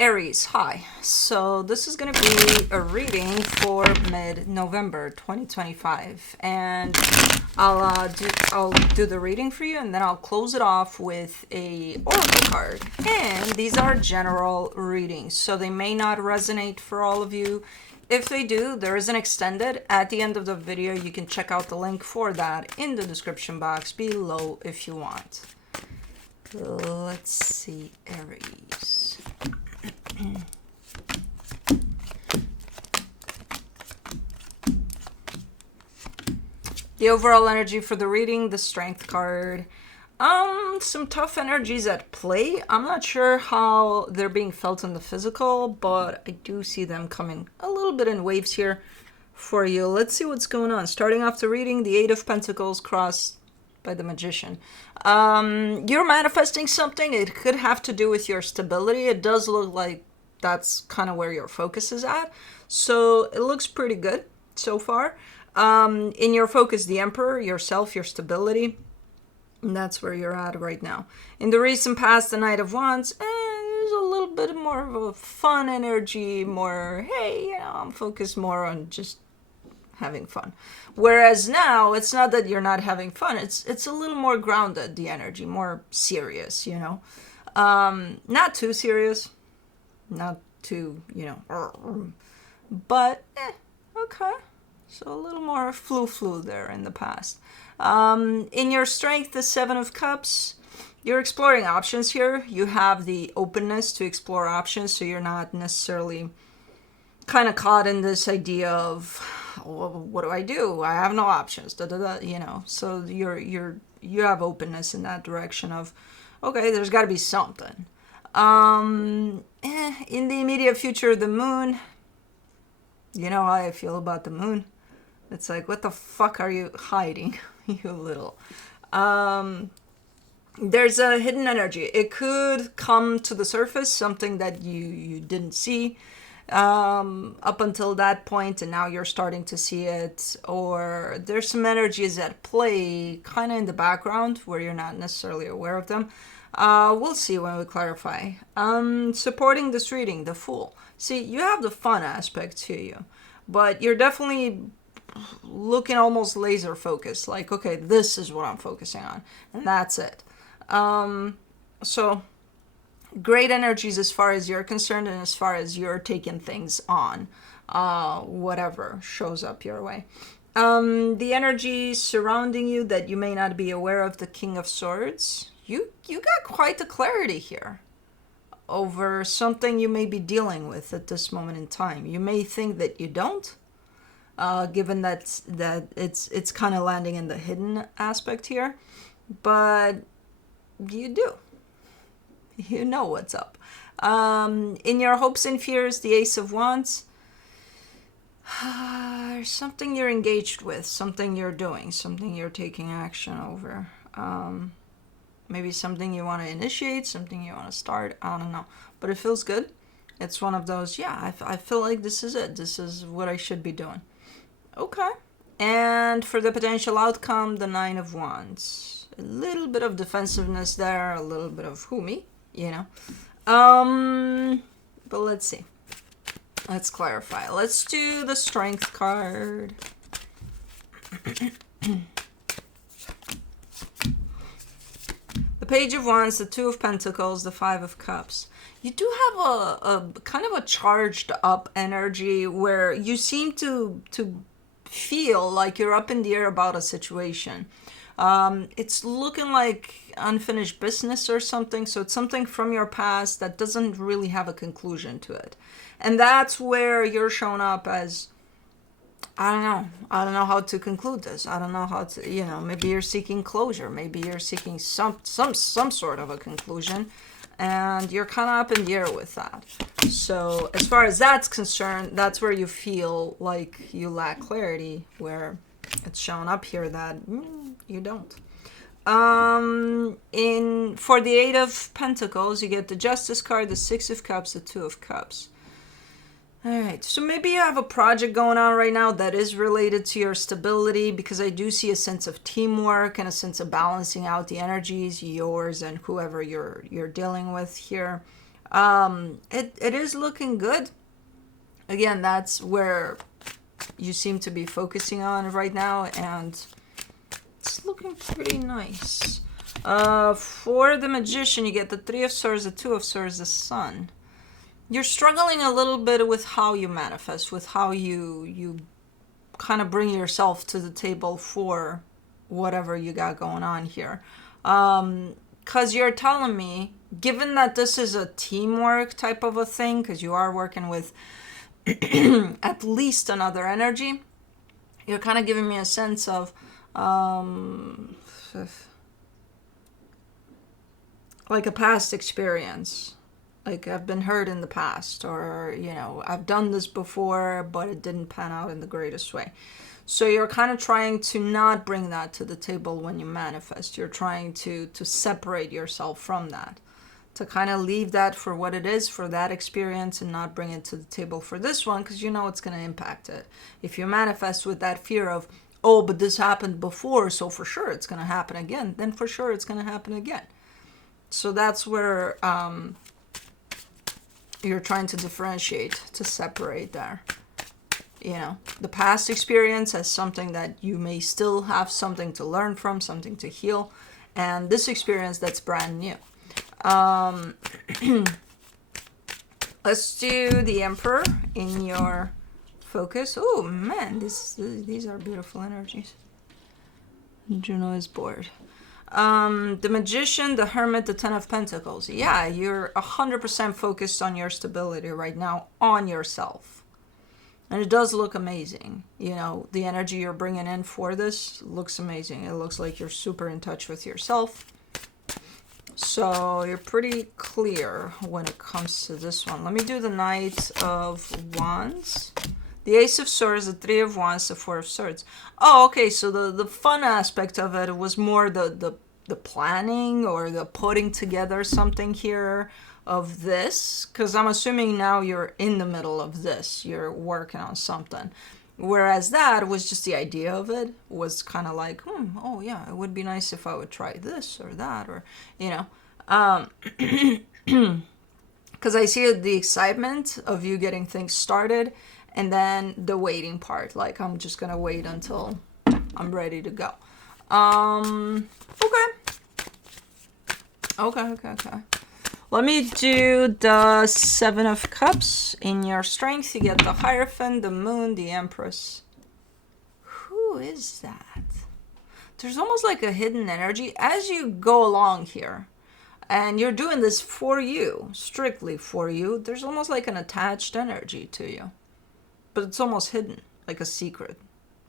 Aries, hi. So this is going to be a reading for mid-November 2025, and I'll do the reading for you, and then I'll close it off with a oracle card. And these are general readings, so they may not resonate for all of you. If they do, there is an extended at the end of the video. You can check out the link for that in the description box below if you want. Let's see, Aries. The overall energy for the reading, the Strength card. Some tough energies at play. I'm not sure how they're being felt in the physical, but I do see them coming a little bit in waves here for you. Let's see what's going on. Starting off the reading, the Eight of Pentacles crossed by the Magician. You're manifesting something. It could have to do with your stability. It does look like that's kind of where your focus is at. So it looks pretty good so far. In your focus, the Emperor, yourself, your stability. And that's where you're at right now. In the recent past, the Knight of Wands, there's a little bit more of a fun energy, more, hey, I'm focused more on just having fun. Whereas now, it's not that you're not having fun. It's a little more grounded, the energy, more serious, not too serious, not too, but okay. So a little more flu there in the past. In your Strength, the Seven of Cups, you're exploring options here. You have the openness to explore options, so you're not necessarily kind of caught in this idea of, well, what do I do? I have no options. So you have openness in that direction of, okay, there's got to be something. In the immediate future, the Moon. You know how I feel about the Moon. It's like, what the fuck are you hiding, you little? There's a hidden energy. It could come to the surface, something that you didn't see up until that point, and now you're starting to see it. Or there's some energies at play, kind of in the background, where you're not necessarily aware of them. We'll see when we clarify. Supporting this reading, the Fool. See, you have the fun aspect to you, but you're definitely looking almost laser focused, like, okay, this is what I'm focusing on, and that's it. So great energies as far as you're concerned, and as far as you're taking things on, whatever shows up your way. The energy surrounding you that you may not be aware of, the King of Swords. You got quite the clarity here over something you may be dealing with at this moment in time. You may think that you don't, given that it's kind of landing in the hidden aspect here, but you do. You know what's up. In your hopes and fears, the Ace of Wands. Something you're engaged with, something you're doing, something you're taking action over. Maybe something you want to initiate, something you want to start. I don't know. But it feels good. It's one of those, I feel like this is it. This is what I should be doing. Okay. And for the potential outcome, the Nine of Wands. A little bit of defensiveness there, a little bit of me, But let's see. Let's clarify. Let's do the Strength card. The Page of Wands, the Two of Pentacles, the Five of Cups. You do have a kind of a charged up energy where you seem to feel like you're up in the air about a situation. It's looking like unfinished business or something. So it's something from your past that doesn't really have a conclusion to it. And that's where you're showing up as, I don't know how to conclude this. I don't know how to, maybe you're seeking closure. Maybe you're seeking some sort of a conclusion. And you're kind of up in the air with that. So as far as that's concerned, that's where you feel like you lack clarity, where it's showing up here that you don't. For the Eight of Pentacles, you get the Justice card, the Six of Cups, the Two of Cups. All right, so maybe you have a project going on right now that is related to your stability, because I do see a sense of teamwork and a sense of balancing out the energies, yours and whoever you're dealing with here. It is looking good. Again, that's where you seem to be focusing on right now, and it's looking pretty nice. For the Magician, you get the Three of Swords, the Two of Swords, the Sun. You're struggling a little bit with how you manifest, with how you kind of bring yourself to the table for whatever you got going on here. Because you're telling me, given that this is a teamwork type of a thing, because you are working with at least another energy, you're kind of giving me a sense of like a past experience. Like, I've been hurt in the past, or, I've done this before, but it didn't pan out in the greatest way. So you're kind of trying to not bring that to the table when you manifest. You're trying to separate yourself from that, to kind of leave that for what it is for that experience and not bring it to the table for this one, because you know it's going to impact it. If you manifest with that fear of, oh, but this happened before, so for sure it's going to happen again, then for sure it's going to happen again. So that's where you're trying to differentiate, to separate there. The past experience as something that you may still have something to learn from, something to heal, and this experience that's brand new. Let's do the Emperor in your focus. Oh man, these are beautiful energies. Juno is bored. The Magician, the Hermit, the Ten of Pentacles. Yeah, you're 100% focused on your stability right now, on yourself. And it does look amazing. The energy you're bringing in for this looks amazing. It looks like you're super in touch with yourself. So you're pretty clear when it comes to this one. Let me do the Knight of Wands. The Ace of Swords, the Three of Wands, the Four of Swords. Oh, okay, so the fun aspect of it was more the planning or the putting together something here of this. Because I'm assuming now you're in the middle of this. You're working on something. Whereas that was just the idea of it. Was kind of like, oh yeah, it would be nice if I would try this or that, or, because I see the excitement of you getting things started, and then the waiting part, like I'm just gonna wait until I'm ready to go. Okay. Let me do the Seven of Cups. In your strength, you get the Hierophant, the Moon, the Empress. Who is that? There's almost like a hidden energy as you go along here. And you're doing this for you, strictly for you. There's almost like an attached energy to you. But it's almost hidden, like a secret.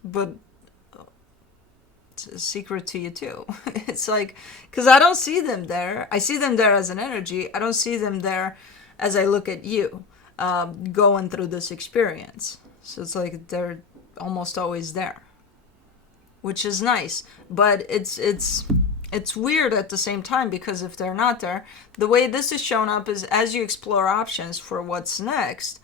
But it's a secret to you too. It's like, because I don't see them there. I see them there as an energy. I don't see them there as I look at you going through this experience. So it's like they're almost always there, which is nice. But it's weird at the same time, because if they're not there, the way this is shown up is as you explore options for what's next.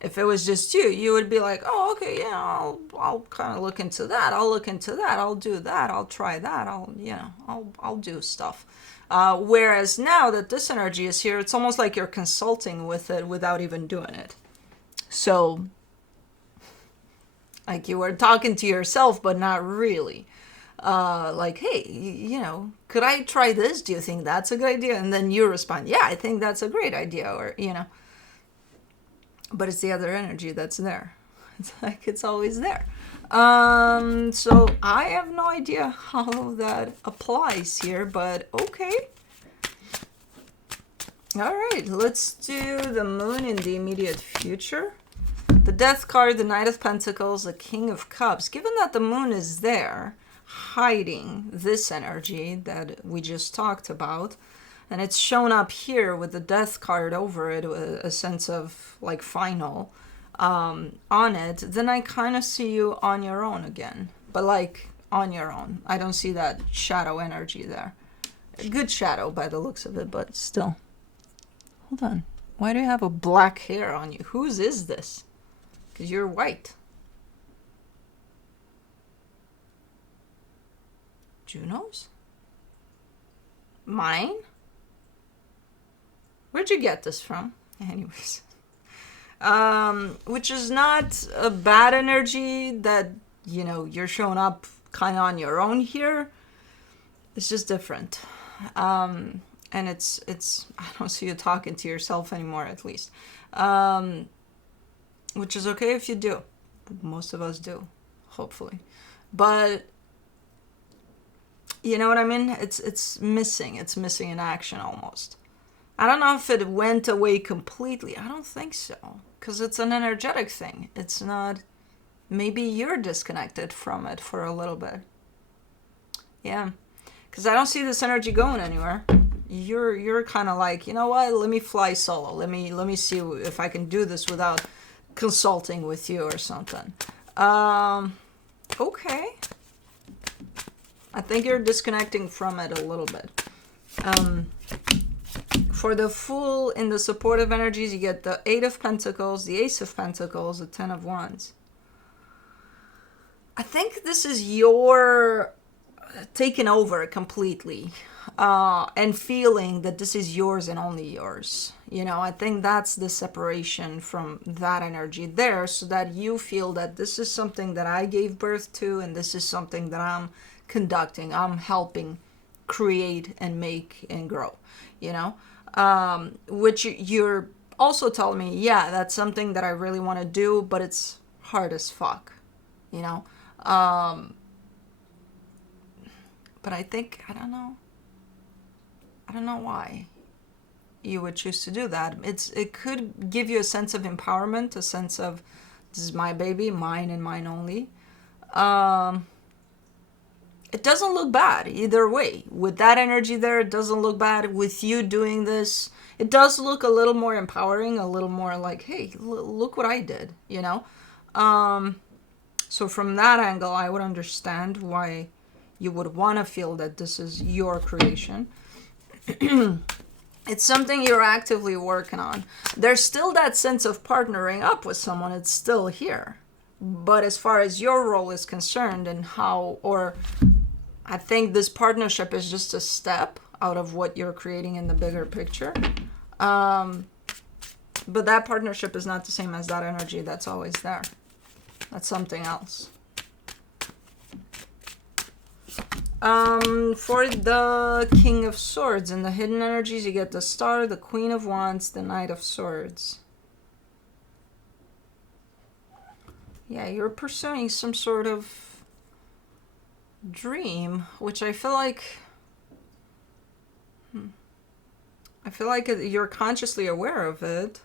If it was just you, you would be like, oh, okay, yeah, I'll kind of look into that. I'll look into that. I'll do that. I'll try that. I'll do stuff. Whereas now that this energy is here, it's almost like you're consulting with it without even doing it. So, like you were talking to yourself, but not really. Like, hey, could I try this? Do you think that's a good idea? And then you respond, yeah, I think that's a great idea, or, but it's the other energy that's there. It's like it's always there. So I have no idea how that applies here, but okay. All right, let's do the Moon in the immediate future. The Death card, the Knight of Pentacles, the King of Cups. Given that the Moon is there, hiding this energy that we just talked about, and it's shown up here with the Death card over it, a sense of like final on it, then I kind of see you on your own again. But like on your own. I don't see that shadow energy there. A good shadow by the looks of it, but still. Hold on. Why do you have a black hair on you? Whose is this? Because you're white. Juno's? Mine? Where'd you get this from? Anyways. Which is not a bad energy that, you know, you're showing up kind of on your own here. It's just different. And it's, I don't see you talking to yourself anymore, at least. Which is okay if you do. Most of us do, hopefully. But, you know what I mean? It's missing. It's missing in action almost. I don't know if it went away completely. I don't think so. Because it's an energetic thing. It's not... Maybe you're disconnected from it for a little bit. Yeah. Because I don't see this energy going anywhere. You're kind of like, you know what? Let me fly solo. Let me see if I can do this without consulting with you or something. Okay. I think you're disconnecting from it a little bit. For the Fool in the supportive energies, you get the 8 of Pentacles, the Ace of Pentacles, the 10 of Wands. I think this is your taking over completely and feeling that this is yours and only yours. You know, I think that's the separation from that energy there, so that you feel that this is something that I gave birth to and this is something that I'm conducting, I'm helping create and make and grow, you know? Which you're also telling me, yeah, that's something that I really want to do, but it's hard as fuck, you know? But I think, I don't know why you would choose to do that. It could give you a sense of empowerment, a sense of, this is my baby, mine and mine only. It doesn't look bad either way. With that energy there, it doesn't look bad. With you doing this, it does look a little more empowering, a little more like, hey, look what I did, you know? So from that angle, I would understand why you would want to feel that this is your creation. It's something you're actively working on. There's still that sense of partnering up with someone. It's still here. But as far as your role is concerned and how, or I think this partnership is just a step out of what you're creating in the bigger picture. But that partnership is not the same as that energy that's always there. That's something else. For the King of Swords and the hidden energies, you get the Star, the Queen of Wands, the Knight of Swords. Yeah, you're pursuing some sort of dream, which I feel like... you're consciously aware of it,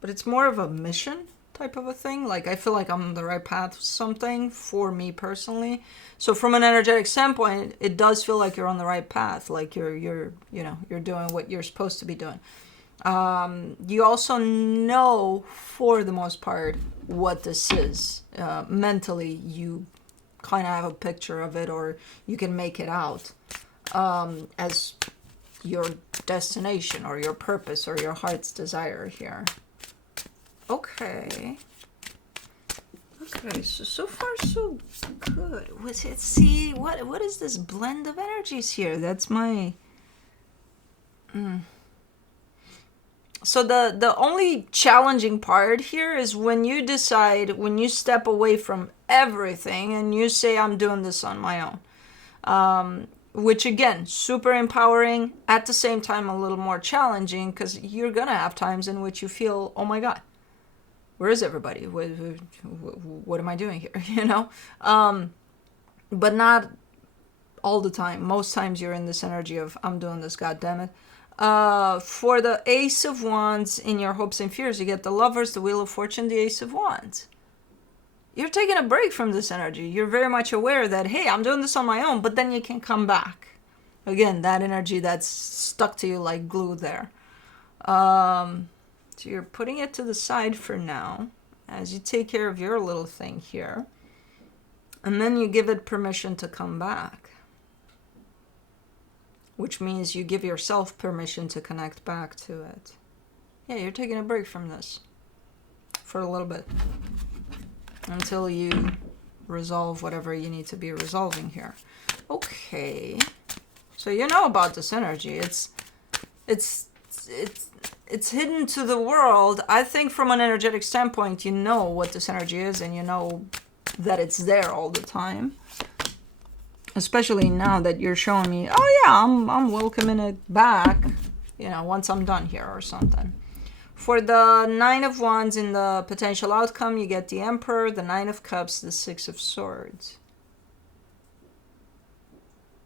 but it's more of a mission type of a thing. Like, I feel like I'm on the right path with something for me personally. So from an energetic standpoint, it does feel like you're on the right path. Like you're doing what you're supposed to be doing. You also know, for the most part, what this is. Mentally, you kind of have a picture of it, or you can make it out as your destination or your purpose or your heart's desire here. Okay. Okay, so far so good. Let's see, what is this blend of energies here? That's my... So the only challenging part here is when you decide, when you step away from everything and you say, I'm doing this on my own. Which again, super empowering, at the same time a little more challenging, because you're going to have times in which you feel, oh my God, where is everybody? What am I doing here? You know? But not all the time. Most times you're in this energy of, I'm doing this, God damn it. For the Ace of Wands, in your hopes and fears, you get the Lovers, the Wheel of Fortune, the Ace of Wands. You're taking a break from this energy. You're very much aware that, hey, I'm doing this on my own, but then you can come back. Again, that energy that's stuck to you like glue there. So you're putting it to the side for now as you take care of your little thing here. And then you give it permission to come back. Which means you give yourself permission to connect back to it. Yeah, you're taking a break from this for a little bit. Until you resolve whatever you need to be resolving here. Okay. So you know about this energy. It's it's hidden to the world. I think from an energetic standpoint, you know what this energy is, and you know that it's there all the time. Especially now that you're showing me, oh yeah, I'm welcoming it back, once I'm done here or something. For the Nine of Wands in the potential outcome, you get the Emperor, the Nine of Cups, the Six of Swords.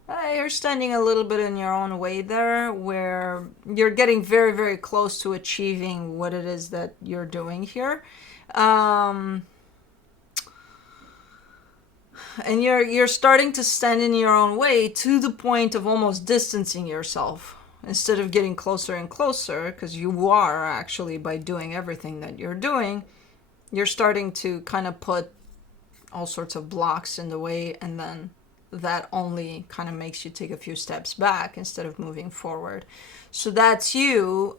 You're standing a little bit in your own way there, where you're getting very, very close to achieving what it is that you're doing here. And you're starting to stand in your own way to the point of almost distancing yourself instead of getting closer and closer, because you are actually, by doing everything that you're doing, you're starting to kind of put all sorts of blocks in the way, and then that only kind of makes you take a few steps back instead of moving forward. So that's you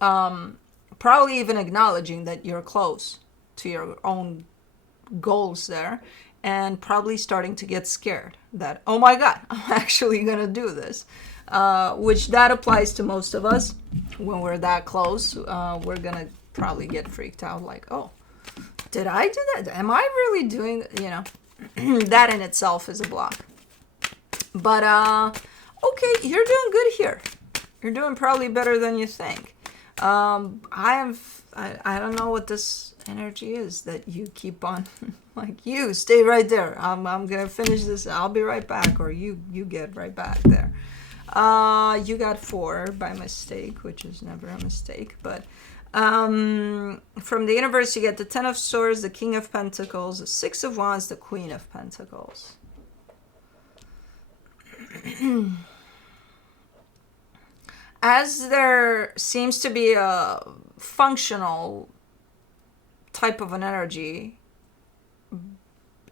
probably even acknowledging that you're close to your own goals there, and probably starting to get scared that, oh my God, I'm actually going to do this. Which that applies to most of us. When we're that close, we're going to probably get freaked out like, oh, did I do that? Am I really doing that? That in itself is a block. But, okay, you're doing good here. You're doing probably better than you think. I don't know what this energy is that you keep on, like, you stay right there. I'm going to finish this. I'll be right back. Or you get right back there. You got 4 by mistake, which is never a mistake. But from the universe, you get the 10 of Swords, the King of Pentacles, the 6 of Wands, the Queen of Pentacles. As there seems to be a functional type of an energy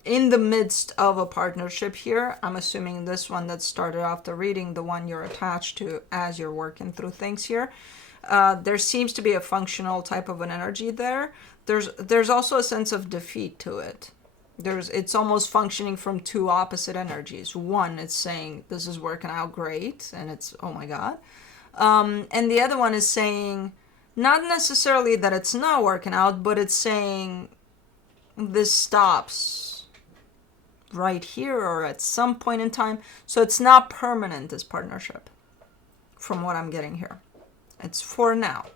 in the midst of a partnership here, I'm assuming this one that started off the reading, the one you're attached to as you're working through things here, there seems to be a functional type of an energy there. There's also a sense of defeat to it. It's almost functioning from two opposite energies. One, it's saying this is working out great, and it's, oh my God. And the other one is saying, not necessarily that it's not working out, but it's saying this stops right here or at some point in time. So it's not permanent, this partnership, from what I'm getting here. It's for now.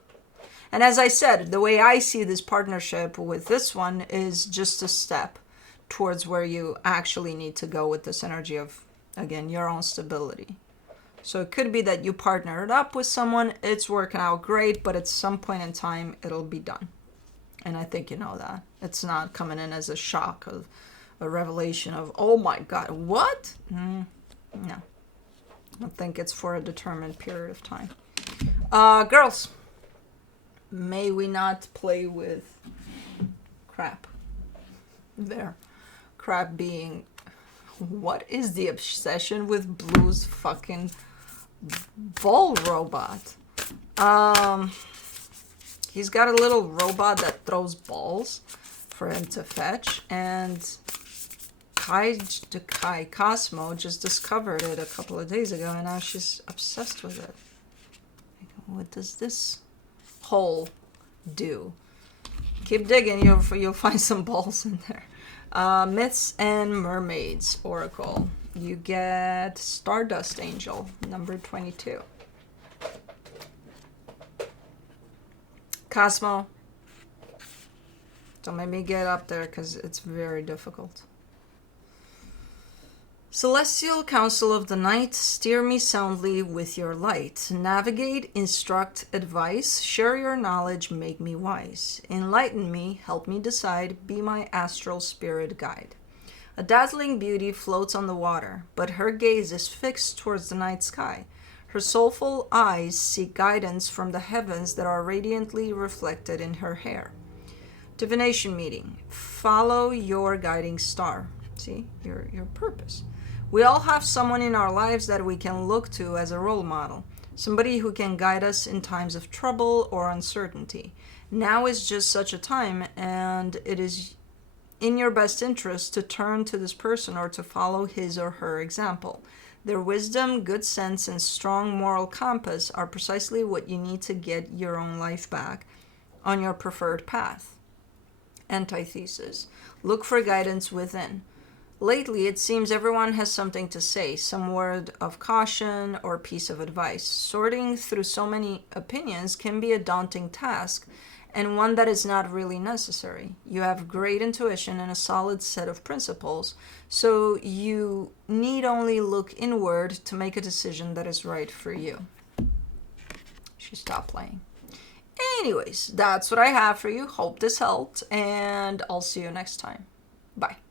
And as I said, the way I see this partnership with this one is just a step towards where you actually need to go with this energy of, again, your own stability. So it could be that you partnered up with someone, it's working out great, but at some point in time, it'll be done. And I think you know that. It's not coming in as a shock, of a revelation of, oh my God, what? No. I think it's for a determined period of time. Girls, may we not play with crap. There. Crap being, what is the obsession with Blue's fucking ball robot? He's got a little robot that throws balls for him to fetch, and Cosmo just discovered it a couple of days ago, and now she's obsessed with it. What does this hole do? Keep digging, you'll find some balls in there. Myths and Mermaids Oracle. You get Stardust Angel, number 22. Cosmo, don't make me get up there because it's very difficult. Celestial Council of the Night, steer me soundly with your light. Navigate, instruct, advise, share your knowledge, make me wise. Enlighten me, help me decide, be my astral spirit guide. A dazzling beauty floats on the water, but her gaze is fixed towards the night sky. Her soulful eyes seek guidance from the heavens that are radiantly reflected in her hair. Divination meeting. Follow your guiding star. See, your purpose. We all have someone in our lives that we can look to as a role model, somebody who can guide us in times of trouble or uncertainty. Now is just such a time, and it is in your best interest to turn to this person or to follow his or her example. Their wisdom, good sense, and strong moral compass are precisely what you need to get your own life back on your preferred path. Antithesis. Look for guidance within. Lately, it seems everyone has something to say, some word of caution or piece of advice. Sorting through so many opinions can be a daunting task, and one that is not really necessary. You have great intuition and a solid set of principles, so you need only look inward to make a decision that is right for you. She stopped playing. Anyways, that's what I have for you. Hope this helped, and I'll see you next time. Bye.